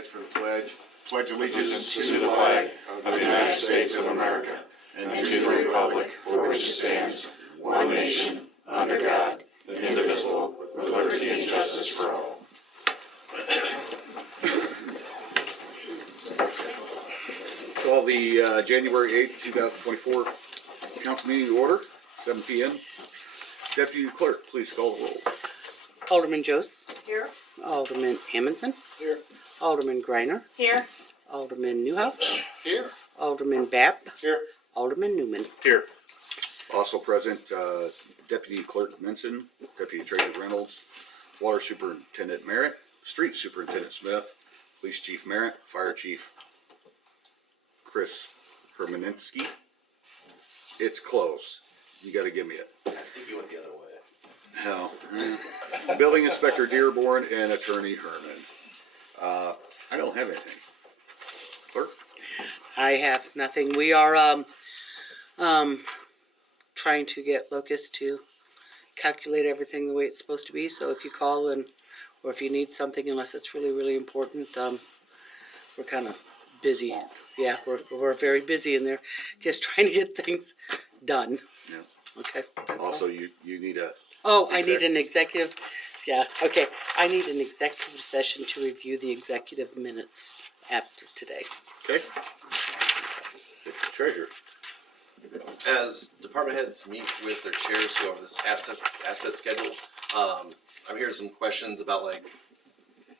Rise for the pledge. Pledge allegiance to the flag of the United States of America and to the republic for which it stands, one nation, under God, indivisible, with liberty and justice for all. Call the January 8th, 2024 council meeting to order, 7 p.m. Deputy Clerk, please call the roll. Alderman Jose. Here. Alderman Hamilton. Here. Alderman Greiner. Here. Alderman Newhouse. Here. Alderman Bapp. Here. Alderman Newman. Here. Also present, Deputy Clerk Menson, Deputy Treasurer Reynolds, Water Superintendent Merritt, Street Superintendent Smith, Police Chief Merritt, Fire Chief Chris Hermaninsky. It's close. You got to give me it. I think you went the other way. Hell. Building Inspector Dearborn and Attorney Herman. I don't have anything. Clerk? I have nothing. We are trying to get Locust to calculate everything the way it's supposed to be. So if you call or if you need something, unless it's really, really important, we're kind of busy. Yeah, we're very busy in there, just trying to get things done. Yeah. Okay. Also, you need a... I need an executive. Yeah, okay. I need an executive session to review the executive minutes after today. Okay. Treasurer. As department heads meet with their chairs to go over this asset schedule, I'm hearing some questions about like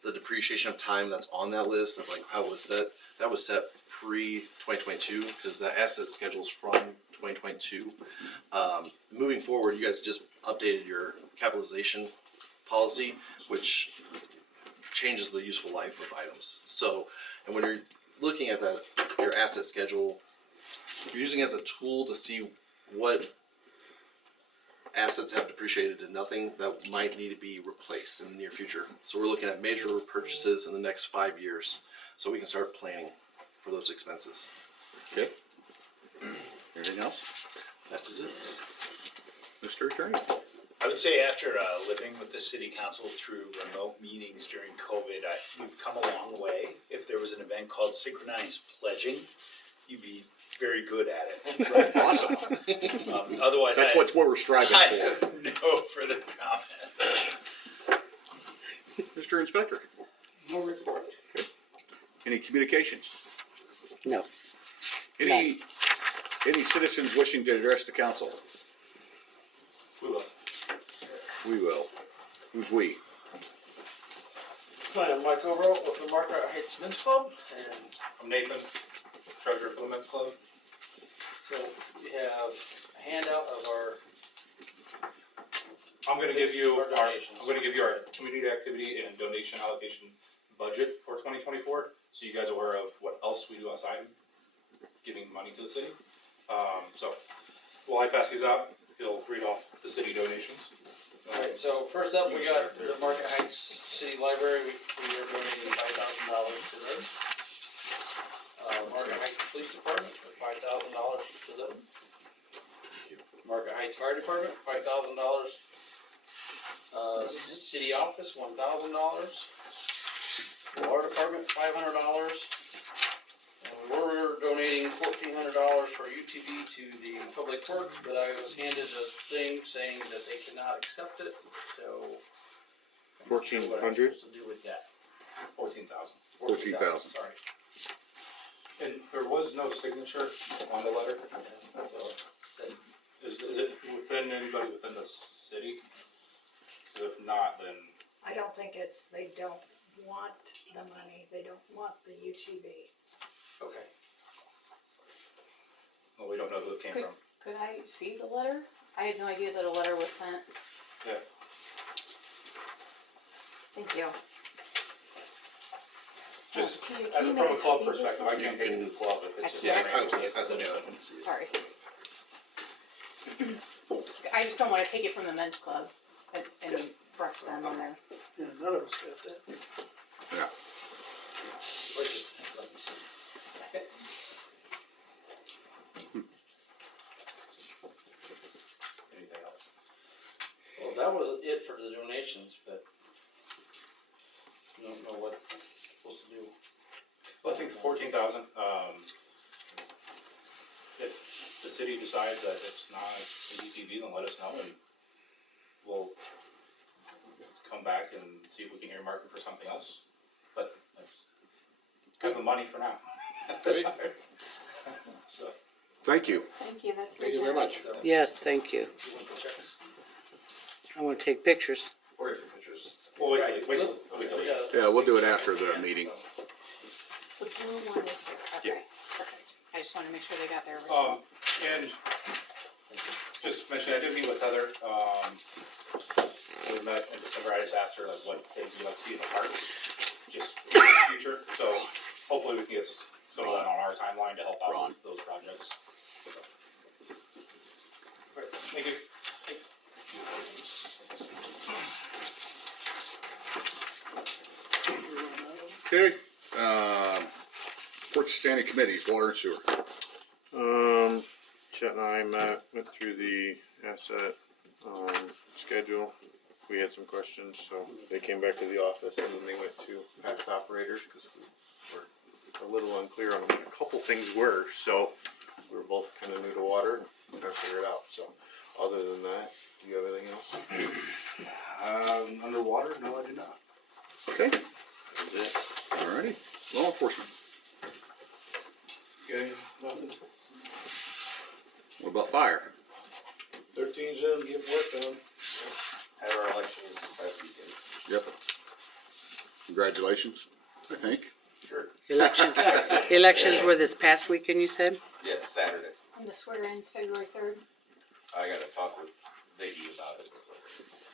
the depreciation of time that's on that list of like how it was set. That was set pre-2022 because the asset schedule's from 2022. Moving forward, you guys just updated your capitalization policy, which changes the useful life of items. So, and when you're looking at that, your asset schedule, you're using it as a tool to see what assets have depreciated to nothing that might need to be replaced in the near future. So we're looking at major purchases in the next 5 years so we can start planning for those expenses. Okay. Anything else? That is it. Mr. Attorney? I would say after living with the city council through remote meetings during COVID, we've come a long way. If there was an event called synchronized pledging, you'd be very good at it. Right. Awesome. Otherwise, That's what we're striving I for. have no further comments. Mr. Inspector? No report. Okay. Any communications? No. Any citizens wishing to address the council? We will. We will. Who's we? Hi, I'm Mike Overall with the Marquette Heights Men's Club, and I'm Nathan, treasurer for the Men's Club. So we have a handout of our. I'm going to give you our community activity and donation allocation budget for 2024, so you guys are aware of what else we do outside giving money to the city. So while I pass these out, he'll read off the city donations. Alright, so first up we got the Marquette Heights City Library. We are donating $5,000 to them. Marquette Heights Police Department for $5,000 to them. Marquette Heights Fire Department, $5,000. City Office, $1,000. Water Department, $500. We're donating $1,400 for UTV to the Public Works, but I was handed a thing saying that they cannot accept it, so. I'm not sure what I'm 1,400? supposed to do with that. 14,000. 14,000. Sorry. And there was no signature on the letter, So, then, is it within anybody within the city? If not, then I don't think they don't want the money. They don't want the UTV. okay. well, we don't know who it came from. Could I see the letter? I had no idea that a letter was sent. Yeah. Thank you. Just Tia, as can you from make a a club copy of this perspective, one? I can't take it to the club if it's just. Yeah, Sorry. Sorry. I just don't want to take it from the men's club and brush them on there. Yeah, none of us got that. Yeah. Let me see. Anything else? Well, that was it for the donations, but I don't know what we're supposed to do. $14,000. If the city decides that it's not a UTV, then let us know and we'll come back and see if we can earmark it for something else. But that's kind of the money for now. Great. So. Thank you. Thank you, that's Thank you very much. Yes, thank you. I want to take pictures. Or your pictures. Well, wait till we Yeah, we'll do it after the meeting. The blue one is there, okay, perfect. I just wanna make sure they got their original. And just mention, I did meet with Heather, we met in December. I just asked her like what things you'd like to see in the park, just in the future. So hopefully we can get some of that on our timeline to help out with those projects. All right, thank you. Thanks. Okay, reports to standing committees, water and sewer. Chet and I went through the asset, schedule. We had some questions, so they came back to the office and then they went to past operators, cause we were a little unclear on what a couple things were, so we were both kinda new to water and trying to figure it out, so. Other than that, do you have anything else? Underwater? No, I do not. Okay, That's it. alrighty, law enforcement. Okay, nothing. What about fire? 13's in, get work done. Had our elections this past weekend. Yep. Congratulations, I think. Sure. Elections were this past weekend, you said? Yes, Saturday. And the swear ins February 3rd. I gotta talk with Vicky about it, so. I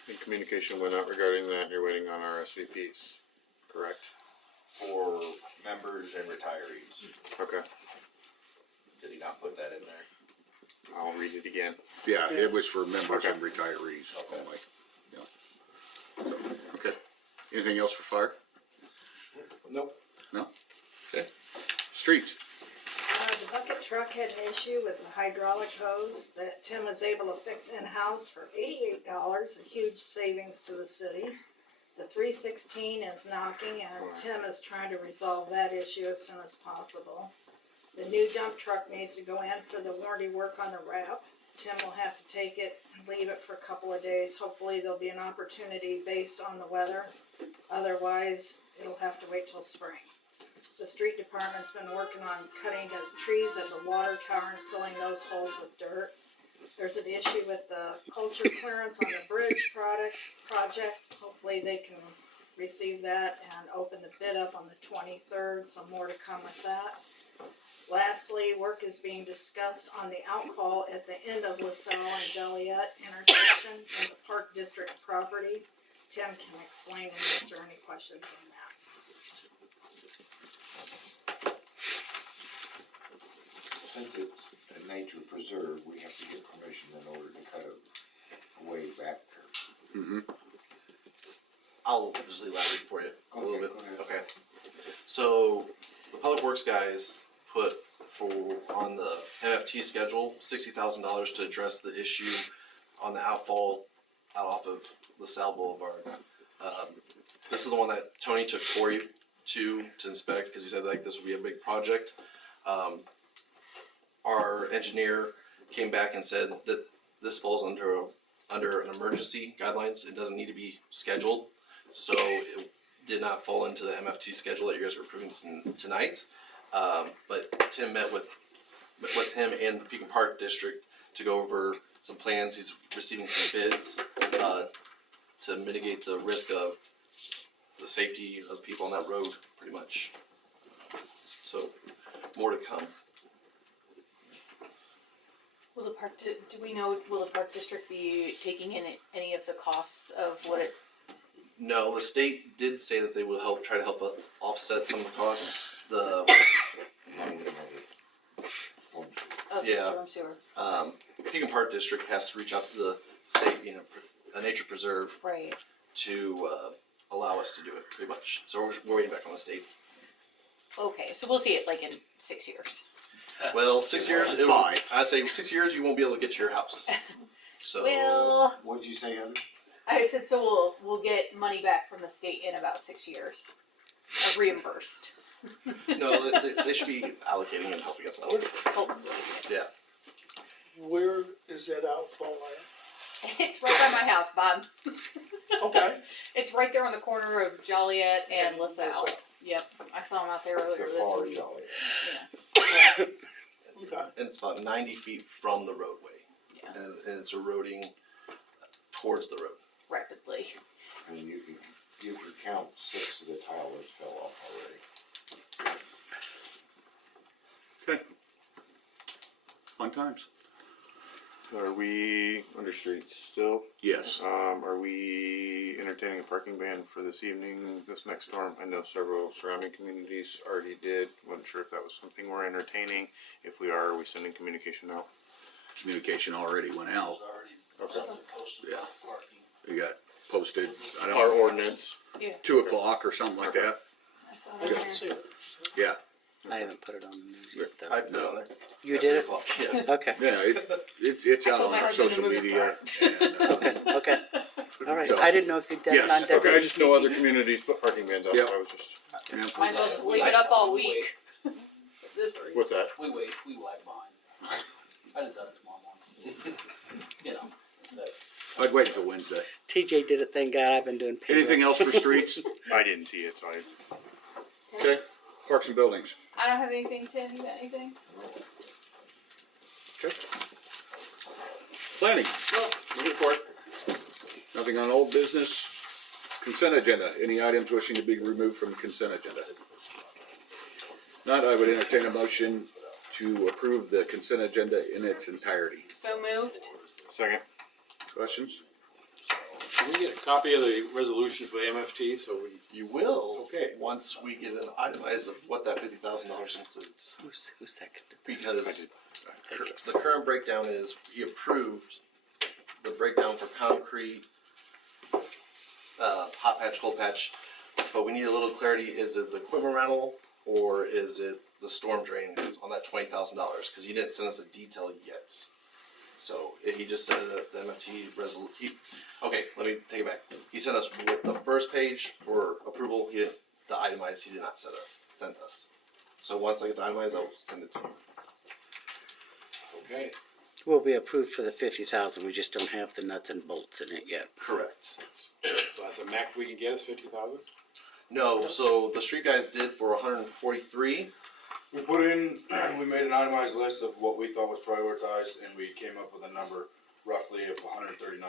think communication went out regarding that, and you're waiting on our SVPs, correct? For members and retirees. Okay, Did he not put that in there? I'll read it again. Yeah, it was for members Okay. and retirees Okay. only. Yeah. So, okay. Anything else for fire? Nope. No? Okay. Streets. The bucket truck had an issue with the hydraulic hose that Tim was able to fix in-house for $88, a huge savings to the city. The 316 is knocking and Tim is trying to resolve that issue as soon as possible. The new dump truck needs to go in for the warranty work on the wrap. Tim will have to take it and leave it for a couple of days. Hopefully there'll be an opportunity based on the weather. Otherwise, it'll have to wait till spring. The street department's been working on cutting the trees at the water tower and filling those holes with dirt. There's an issue with the culture clearance on the bridge project. Hopefully they can receive that and open the bid up on the 23rd, so more to come with that. Lastly, work is being discussed on the outfall at the end of LaSalle and Joliet intersection in the Park District property. Tim can explain and answer any questions on that. Since it's a nature preserve, we have to get permission in order to cut it away back there. Mm-hmm. I'll just elaborate for you a little bit. go ahead. Okay. So the public works guys put on the MFT schedule $60,000 to address the issue on the outfall out off of LaSalle Boulevard. This is the one that Tony took Corey to inspect because he said like this would be a big project. Our engineer came back and said that this falls under an emergency guidelines. It doesn't need to be scheduled, so it did not fall into the MFT schedule that you guys are approving tonight. But Tim met with him and the Pekin Park District to go over some plans. He's receiving some bids to mitigate the risk of the safety of people on that road, pretty much. So more to come. Will the park, do we know, will the park district be taking in any of the costs of what it? No, the state did say that they would try to help offset some of the costs. Of the Yeah. storm sewer? Pekin Park District has to reach out to the state, being a nature preserve, Right. to allow us to do it, pretty much. So we're waiting back on the state. Okay, so we'll see it like in 6 years. Well, 6 years. Five. I'd say 6 years. You won't be able to get to your house. So. Well, What'd you say, Heather? I said so we'll get money back from the state in about 6 years, reimbursed. No, they should be allocating and helping us out. Yeah. Where is that outfall It's right by my house, Bob. at? Okay. It's right there on the corner of Joliet and And LaSalle. LaSalle. Yep, I saw him out there earlier They're this far week. jolly. Yeah. Okay. And it's about 90 feet from the roadway. Yeah. And it's eroding towards the road. Rapidly. And you can count 6 of the tile that fell off already. Okay. Fun times. Are we under streets still? Yes. Are we entertaining a parking ban for this evening, this next storm? I know several surrounding communities already did. Wasn't sure if that was something we're entertaining. If we are we sending communication out? Communication already went out. Okay. Yeah. We got posted, I Our don't know, ordinance. 2 o'clock or something like that. I saw I him didn't there. see it. Yeah. I haven't put it on the news yet though. I put it on there. You did it? Yeah. Okay, Yeah, it's I out told on my our husband to social move his media. And, okay. All right, So- I didn't know if you'd done it Yes. on Okay, I WPP. just know other communities put parking bans out, so Yep. I was just, yeah. Might as well just leave it up all week. This week. what's that? We lag behind. I'd have done it tomorrow morning. You know, but I'd wait until Wednesday. TJ did it, thank God, I've been doing payroll. Anything else for streets? I didn't see it, so I, Okay. Parks and buildings. I don't have anything, Tim. You got anything? Okay. Planning. report. Nothing on old business. Consent agenda. Any items wishing to be removed from the consent agenda? Not, I would entertain a motion to approve the consent agenda in its entirety. So moved. Second. Questions? can we get a copy of the resolution for the MFT so we? You will. Okay. Once we get an itemized of what that $50,000 includes. Who seconded? Because the current breakdown is we approved the breakdown for concrete, hot patch, cold patch, but we need a little clarity. Is it the equipment rental or is it the storm drains on that $20,000? Because he didn't send us a detail yet. So he just said that the MFT resolution. Okay, let me take it back. He sent us with the first page for approval. He didn't, the itemized he did not send us. So once I get the itemized, I'll send it to you. Okay. Will be approved for the 50,000, we just don't have the nuts and bolts in it yet. Correct. So that's a max we can get us 50,000. No, so the street guys did for 143. We put in, we made an itemized list of what we thought was prioritized, and we came up with a number roughly of $139,000.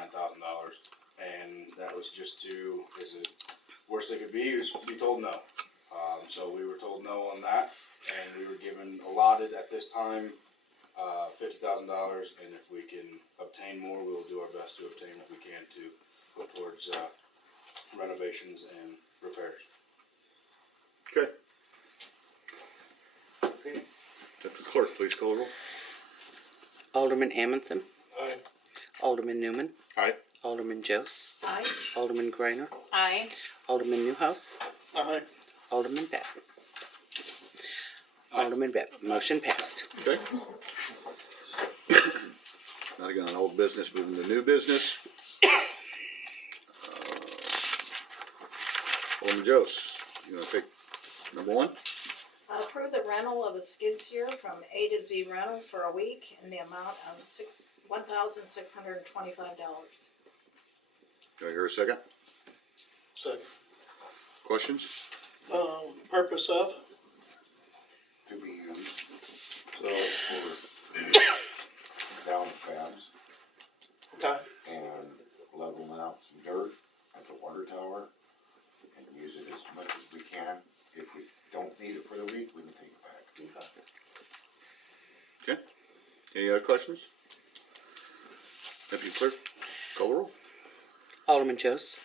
And that was just to, is it worst they could be, is be told no. So we were told no on that, and we were given allotted at this time $50,000, and if we can obtain more, we will do our best to obtain what we can to put towards renovations and repairs. Okay. Deputy Clerk, please call the roll. Alderman Amundson, Aye. Alderman Newman, Aye. Alderman Jose, Aye. Alderman Greiner, Aye. Alderman Newhouse, Aye. Alderman Beck. Alderman Beck, motion passed. Okay. Nothing on old business, moving to new business. Alderman Jose, you wanna take number 1? Approve the rental of a skid steer from A to Z Rental for a week in the amount of $1,625. Do I hear a second? Second. Questions? Purpose of? To be used, so for down paths Okay. and leveling out some dirt at the water tower and use it as much as we can. If we don't need it for the week, we can take it back. Okay. Any other questions? Deputy Clerk, call the roll. Alderman Jose,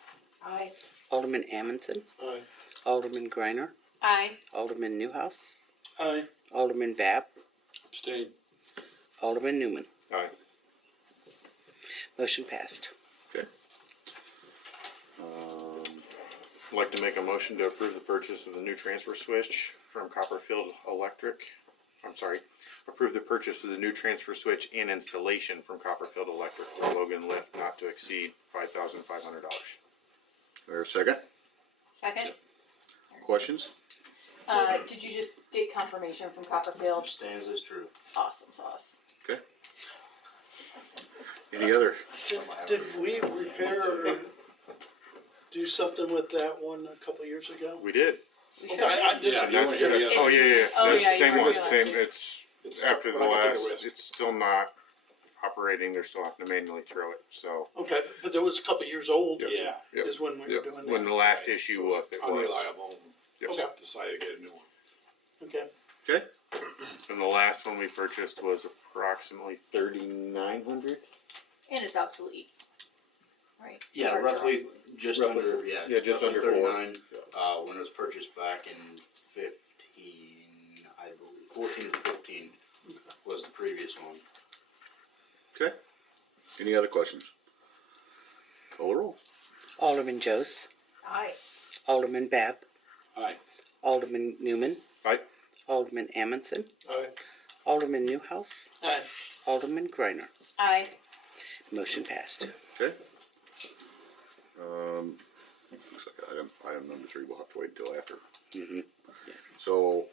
Aye. Alderman Amundson, Aye. Alderman Greiner, Aye. Alderman Newhouse, Aye. Alderman Babb, Abstain. Alderman Newman. Aye. Motion passed. Okay. I'd like to make a motion to approve the purchase of the new transfer switch from Copperfield Electric. I'm sorry, approve the purchase of the new transfer switch and installation from Copperfield Electric for Logan Lift not to exceed $5,500. There a second? Second. Questions? Did you just get confirmation from Copperfield? Stands as true. Awesome sauce. Okay. Any other? Did we repair or do something with that one a couple years ago? We did. We Okay, sure I did. did. That's it. Oh, yeah. Oh, That's yeah, you same were one, here last same, week. it's after the we're not gonna take a last, risk. it's still not operating, they're still having to manually throw it, so. Okay, but that was a couple years old. Yeah. Yep. Is when we were Yep. doing When that. the last issue So was, it's it was. unreliable. Yep. Okay. Decided to get a new one. Okay. Okay. And the last one we purchased was approximately 3,900. And it's obsolete. Right. Yeah, Parts are roughly obsolete. just Roughly. under, yeah. Yeah, just roughly under 4. 39, when it was purchased back in 15, I believe, 14 or 15 was the previous one. Okay. Any other questions? Call the roll. Alderman Jose, Aye. Alderman Bab, Aye. Alderman Newman, Aye. Alderman Amundson, Aye. Alderman Newhouse, Aye. Alderman Greiner. Aye. Motion passed. Okay. Looks like item number 3, we'll have to wait until after. Mm-hmm. So,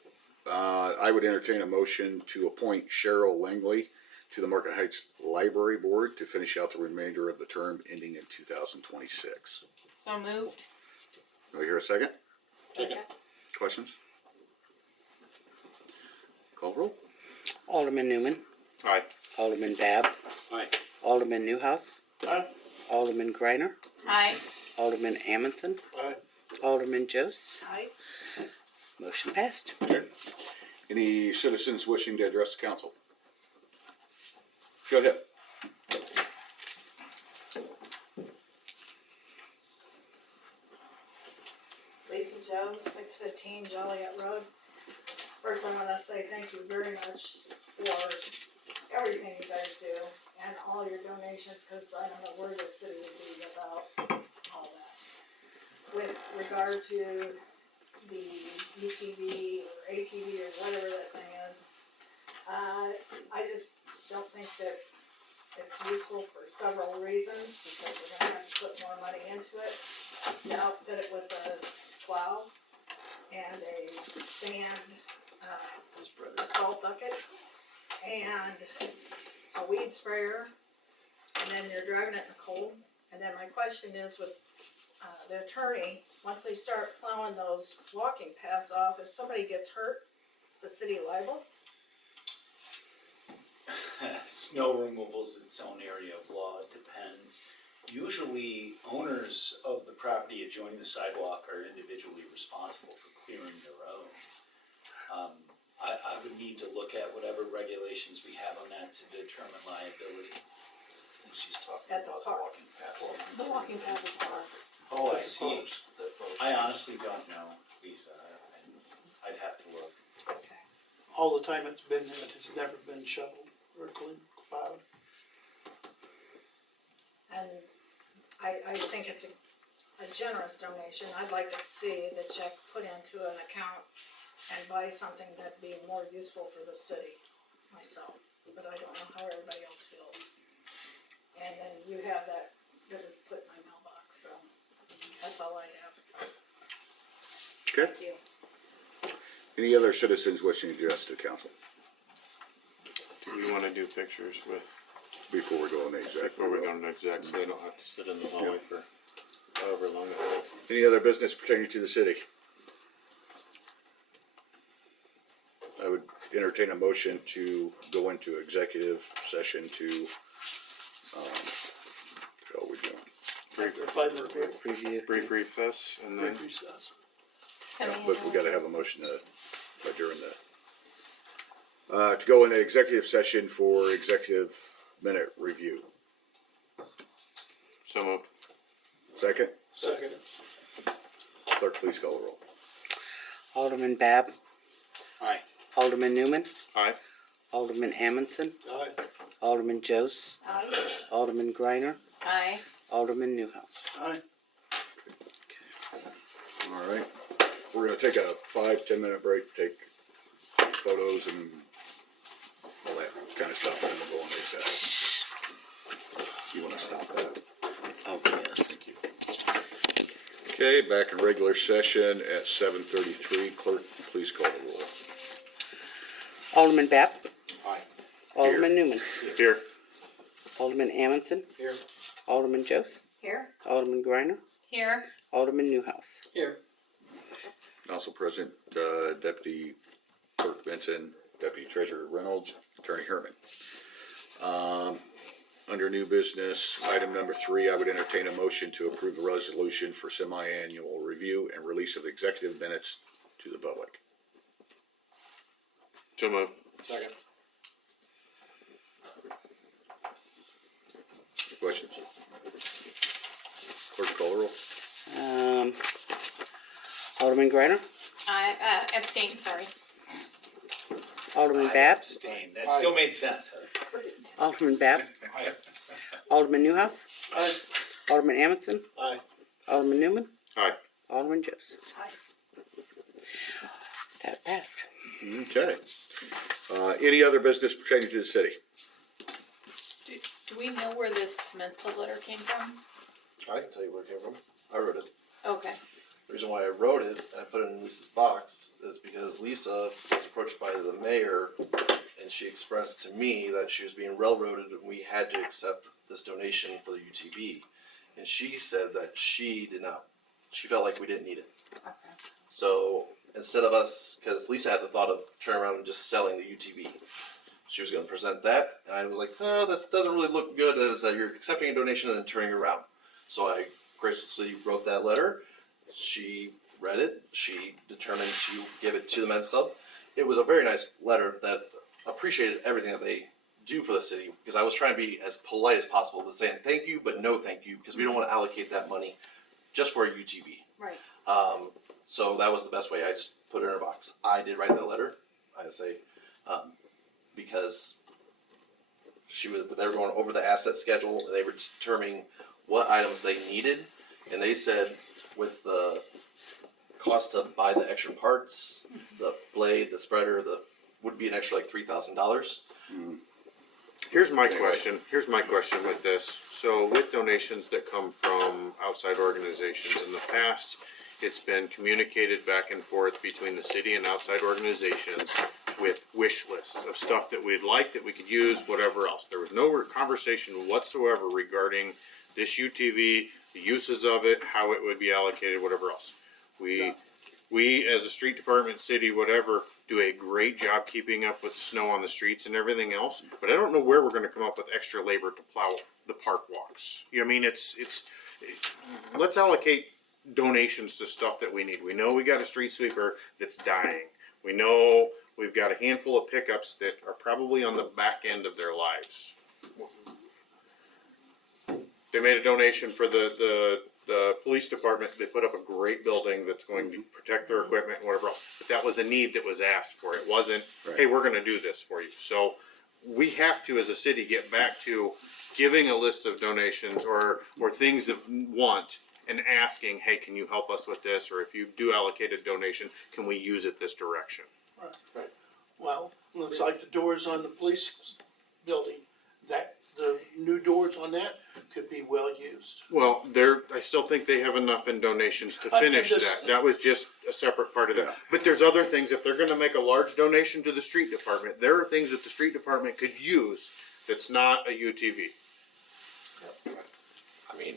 I would entertain a motion to appoint Cheryl Langley to the Marquette Heights Library Board to finish out the remainder of the term ending in 2026. So moved. Do I hear a second? Second. Questions? Call roll. Alderman Newman, Aye. Alderman Bab, Aye. Alderman Newhouse, Aye. Alderman Greiner, Aye. Alderman Amundson, Aye. Alderman Jose. Aye. Motion passed. Okay. Any citizens wishing to address the council? Go ahead. Lisa Jones, 615 Joliet Road. First, I want to say thank you very much for everything you guys do and all your donations, because I don't know where the city would be without all that. With regard to the UTV or ATV or whatever that thing is, I just don't think that it's useful for several reasons, because we're gonna have to put more money into it to outfit it with a plow and a sand, a salt bucket, and a weed sprayer, and then you're driving it in the cold. And then my question is with the attorney, once they start plowing those walking paths off, if somebody gets hurt, is the city liable? Snow removal's its own area of law, it depends. Usually, owners of the property adjoining the sidewalk are individually responsible for clearing their own. I would need to look at whatever regulations we have on that to determine liability. She's talking At the about park. the walking paths. The walking paths is hard. Oh, I see. That folks- I honestly don't know, Lisa. I'd have to look. Okay. All the time it's been there, it has never been shoveled or cleaned, plowed. And I think it's a generous donation. I'd like to see the check put into an account and buy something that'd be more useful for the city myself. But I don't know how everybody else feels. And then you have that is put in my mailbox, so that's all I have. Okay. Thank you. Any other citizens wishing to address the council Do we want to do pictures with, before we go into executive? before we go into exec, so they don't have to sit in the hallway for however long it takes? Any other business pertaining to the city? I would entertain a motion to go into executive session to, how are we doing? That's a 5-minute break. Preview. Brief recess, and then Brief recess. But we gotta have a motion to adjourn to go into executive session for executive minute review. so moved. Second, Second. clerk, please call the roll. Alderman Bab, Aye. Alderman Newman, Aye. Alderman Amundson, Aye. Alderman Jose, Aye. Alderman Greiner, Aye. Alderman Newhouse. Aye. All right, we're gonna take a 5-10 minute break, take photos and all that kind of stuff, and then we'll go into recess. You wanna stop that? Oh, yes. Thank you. Okay, back in regular session at 7:33. Clerk, please call the roll. Alderman Bapp. Aye. Alderman Newman. Here. Alderman Amundson. Here. Alderman Jose. Here, Alderman Griner. Here. Alderman Newhouse. Here. Also present, Deputy Clerk Benson, Deputy Treasurer Reynolds, Attorney Herman. Under new business, item number 3, I would entertain a motion to approve the resolution for semi-annual review and release of executive minutes to the public. So moved. Second. Questions? Clerk, call the roll. Alderman Griner. I abstain, sorry. Alderman I Bapp. abstain. That still made sense, Heather. Alderman Bapp. Alderman Newhouse. Aye. Alderman Amundson. Aye. Alderman Newman. Aye. Alderman Jose. Aye. That passed. Okay. Any other business pertaining to the city? Do we know where this men's club letter came from? I can tell you where it came from. I wrote it. Okay. The reason why I wrote it and I put it in Lisa's box is because Lisa was approached by the mayor and she expressed to me that she was being railroaded and we had to accept this donation for the UTV. And she said that she did not. She felt like we didn't need it. Okay. So instead of us, because Lisa had the thought of turning around and just selling the UTV, she was going to present that. And I was like, oh, that doesn't really look good. As that you're accepting a donation and then turning around. So I graciously wrote that letter. She read it. She determined to give it to the men's club. It was a very nice letter that appreciated everything that they do for the city, because I was trying to be as polite as possible with saying thank you, but no thank you, because we don't want to allocate that money just for a UTV. Right. So that was the best way. I just put it in her box. I did write that letter. I say, because they were going over the asset schedule and they were determining what items they needed, and they said with the cost to buy the extra parts, the blade, the spreader, would be an extra like $3,000. Here's my question. Here's my question with this. So with donations that come from outside organizations in the past, it's been communicated back and forth between the city and outside organizations with wish lists of stuff that we'd like, that we could use, whatever else. There was no conversation whatsoever regarding this UTV, the uses of it, how it would be allocated, whatever else. We as a street department, city, whatever, do a great job keeping up with the snow on the streets and everything else. But I don't know where we're going to come up with extra labor to plow the park walks. You know what I mean? Let's allocate donations to stuff that we need. We know we got a street sweeper that's dying. We know we've got a handful of pickups that are probably on the back end of their lives. They made a donation for the police department. They put up a great building that's going to protect their equipment and whatever else. But that was a need that was asked for. It wasn't, hey, we're going to do this for you. So we have to, as a city, get back to giving a list of donations or things that want and asking, hey, can you help us with this? Or if you do allocate a donation, can we use it this direction? Right. Well, looks like the doors on the police building, the new doors on that could be well used. Well, I still think they have enough in donations to finish that. That was just a separate part of that. But there's other things. If they're going to make a large donation to the street department, there are things that the street department could use that's not a UTV. I mean,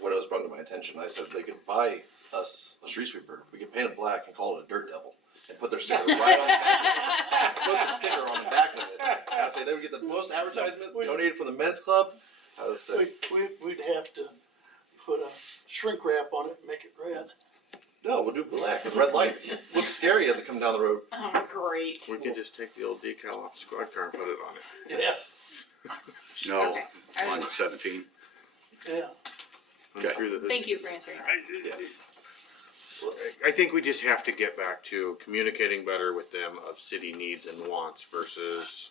when it was brought to my attention, I said they could buy us a street sweeper. We could paint it black and call it a dirt devil and put their sticker right on the back. Put the sticker on the back of it. I say they would get the most advertisement donated from the men's club. I would say We'd have to put a shrink wrap on it and make it red. no, we'll do black with red lights. Looks scary as it comes down the road. Oh, great. We could just take the old decal off the squad car and put it on it. Yeah. No, Okay. on 17. Yeah. Unscrew the hoods. Thank you for answering. Yes. I think we just have to get back to communicating better with them of city needs and wants versus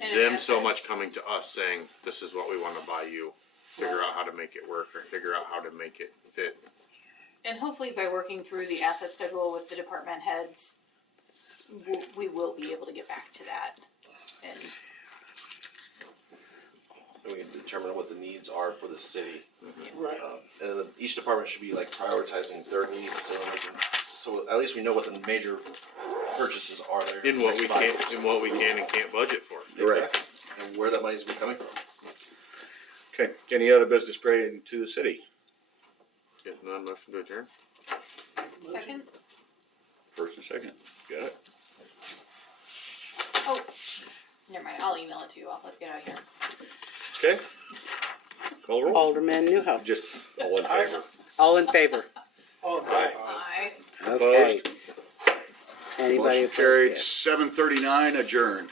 And them an so asset- much coming to us saying, this is what we want to buy you. Figure out how to make it work or figure out how to make it fit. And hopefully by working through the asset schedule with the department heads, we will be able to get back to that. And and we can determine what the needs are for the city. Right. And then each department should be like prioritizing their needs, so we can, so at least we know what the major purchases are there. In what next we 5 can, years. in what we can and can't budget for. Right. Exactly. And where that money's been coming from. Okay, any other business relating to the city? If not, motion to adjourn. Second? First and second, got it? Oh, never mind, I'll email it to you all, let's get out of here. Okay. Call the roll. Alderman Newhouse. Just all in favor. All in favor? Oh, okay. Aye. Okay. Opposed? Anybody Motion opposed? carried, Yes. 7:39 adjourned.